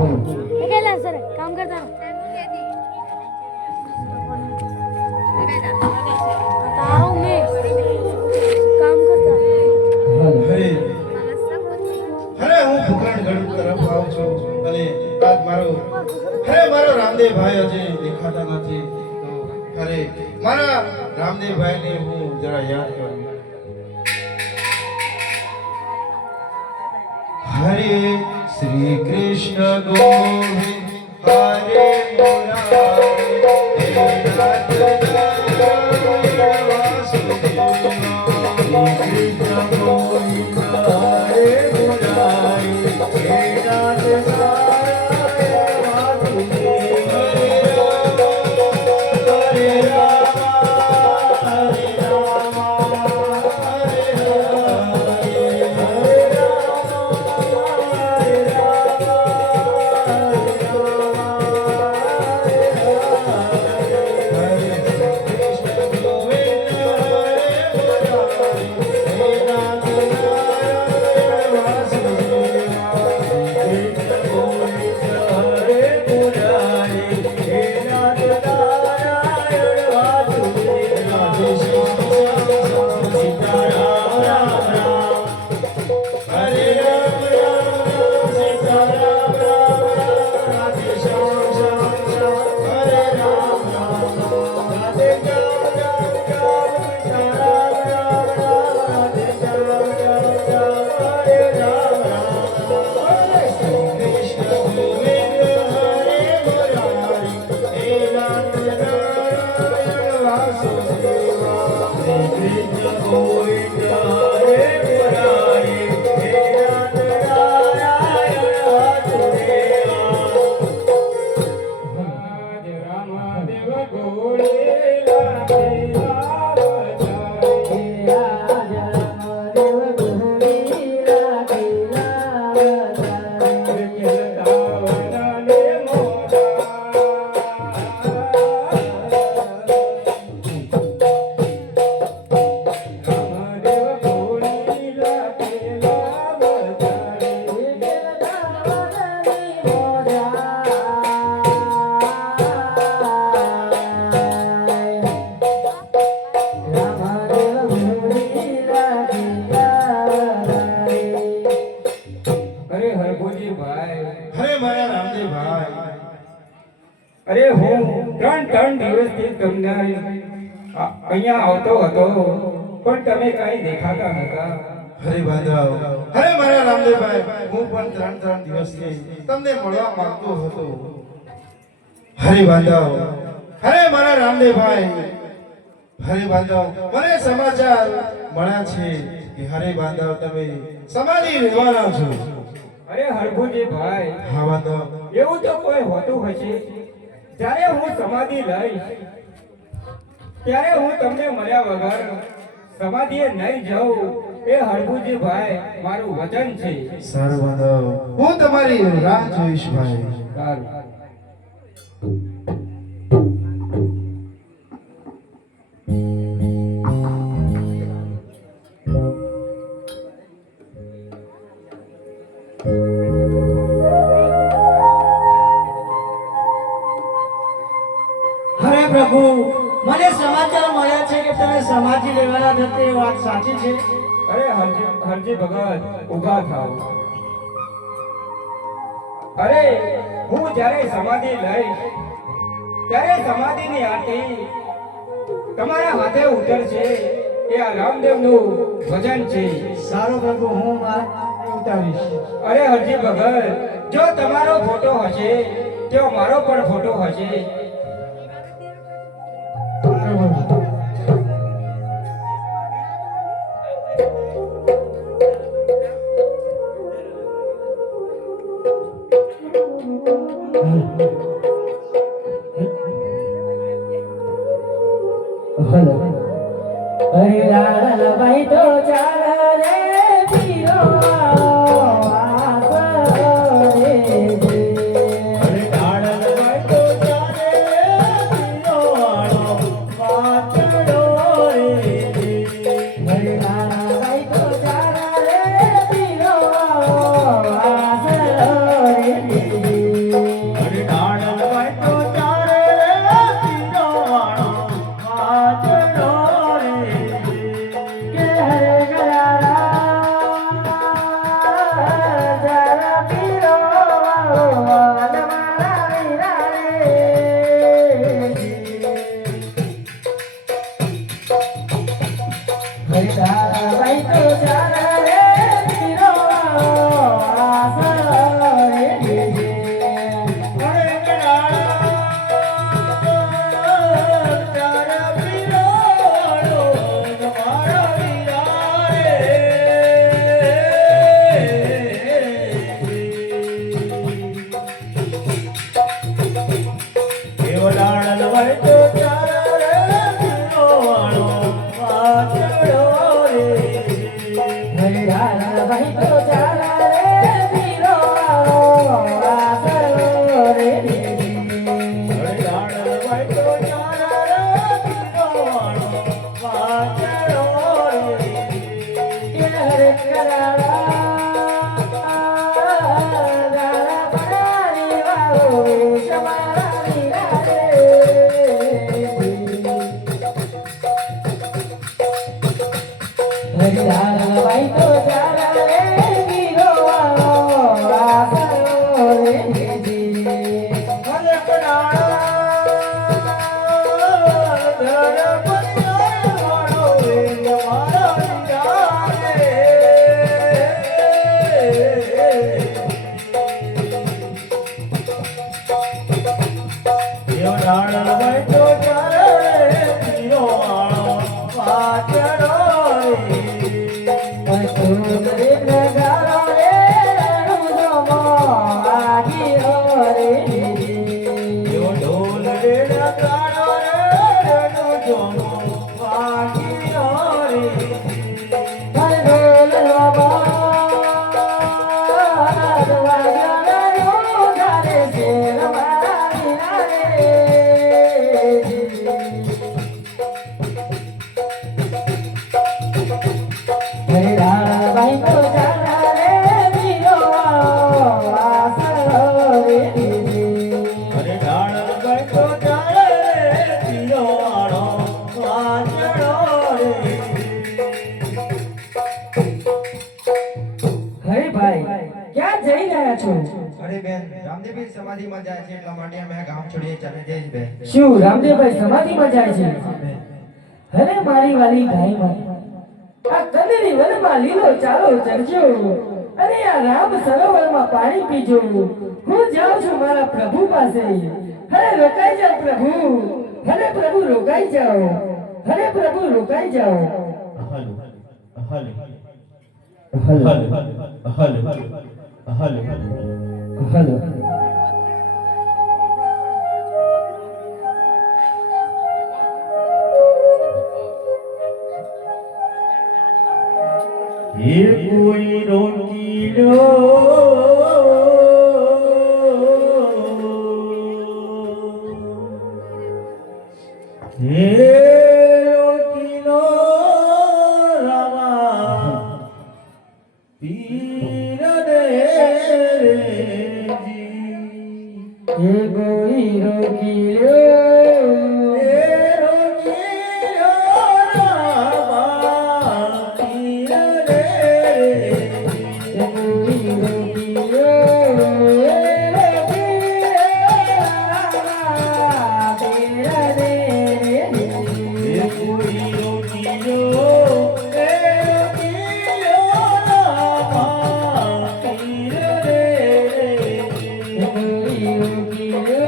केला सर काम करता आता हूँ मैं काम करता अरे अरे હું ભૂકરણ ગઢ તરફ આવું છું અને આજ મારો રામદેવ ભાઈ હજી દેખાતા નથી તો અરે મારા રામદેવ ભાઈને હું જરા યાદ કરું હરે શ્રી કૃષ્ણ ગોવિંદ હરે મુરારી હે નાથ નારાયણ વાસુદેવ શ્રી કૃષ્ણ ગોવિંદ હરે મુરારી હે નાથ નારાયણ વાસુદેવ હરે રામ હરે રામ હરે અરે હું ત્રણ દિવસથી તમને અહીંયા આવતો હતો પણ તમે કાંઈ દેખાતા નતા. હરે બાંધવ હરે મારા રામદેવભાઈ હું પણ ત્રણ દિવસથી તમને મળવા માંગતો હતો. હરે બાંધવ હરે મારા રામદેવભાઈ હરે બાંધવ મને સમાચાર મળ્યા છે કે હરે બાંધવ તમે સમાધિ લેવાના છો. અરે હરભુજી ભાઈ, હા બાંધવ એવું તો કોઈ હોતું હશે. જ્યારે હું સમાધિ લઈશ ત્યારે હું તમને મળ્યા વગર સમાધિએ નહીં જાઉં, એ હરભુજી ભાઈ મારું વચન છે. સારું બાંધવ, હું તમારી રાહ જોઈશ ભાઈ. સારું. હરે પ્રભુ, મને સમાચાર મળ્યા છે કે તમે સમાધિ લેવાના છો, તે વાત સાચી છે? અરે હરજી ભગત, ઊભા થાઓ. અરે હું જ્યારે સમાધિ લઈશ ત્યારે સમાધિની આરતી તમારા હાથે ઉતરશે, એ આ રામદેવનું ભજન છે. સારું પ્રભુ, હું ઉતારીશ. અરે હરજી ભગત, જો તમારો ફોટો હશે તો મારો પણ ફોટો હશે. અરે લાલ ભાઈ તો ચાલ રે પીરો ભાઈ તો ચારા રે વીરો આસરો રે દીજે અરે તારા વીરો મારા વીરા રે દેવડાળ લવાય તો ચારા રે વીરો વાળો વાચડો રે ભાઈ તો ચારા રે વીરો આસરો રે દીજે દેવડાળ લવાય તો ચારા રે વીરો વાળો વાચડો રે હરે કરાળા ગાળા બનારી વાળો શમારા વીરા રે હરિલાલ ભાઈ તો ચારા રે વીરો વાળો આસરો રે દીજે અરે બેન રામદેવભાઈ સમાધિમાં જાય છે એટલા માટે અમે ગામ છોડીને ચાલે જઈશ બેન શું રામદેવભાઈ સમાધિમાં જાય છે અરે મારી વાલી ગાય માં આ કનેરી વનમાં લીલો ચાલો ચરજો અરે આ રામ સરોવરમાં પાણી પીજો હું જાઉં છું મારા પ્રભુ પાસે અરે રોકાઈ જાઓ પ્રભુ અરે પ્રભુ રોકાઈ જાઓ અરે પ્રભુ રોકાઈ જાઓ હલો ये कोई रोकी लो ये रोकी लो रामा पीर दे जी ये कोई रोकी लो ये रोकी लो रामा पीर दे ये कोई रोकी लो तेरा दे ये कोई रोकी लो ये रोकी लो रामा पीर दे ये कोई रोकी लो